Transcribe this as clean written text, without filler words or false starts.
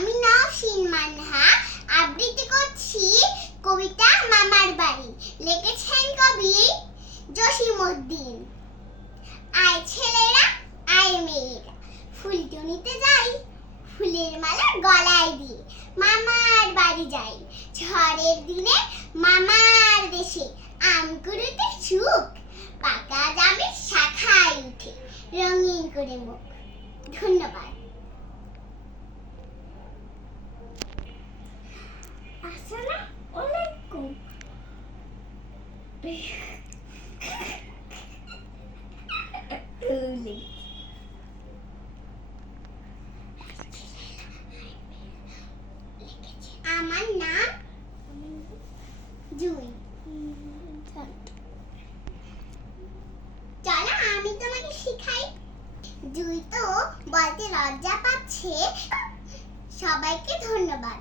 আমি নওশীন মানহা আবৃত্তি করছি কবিতা মামার বাড়ি। লিখেছেন কবি জসিমউদ্দিন। আয় ছেলেরা আয় মেয়েরা, ফুলটুনিতে যাই, ফুলের মালা গলায় দিয়ে মামার বাড়ি যাই। ঝড়ের দিনে মামার দেশে আম কুড়োতে সুখ, পাকা জামের শাখায় উঠে রঙিন করে মুখ। ধন্যবাদ। আসসালামু আলাইকুম। আমার নাম জুই। চলো আমি তোমাকে শিখাই। জুই তো বলতে লজ্জা পাচ্ছে। সবাইকে ধন্যবাদ।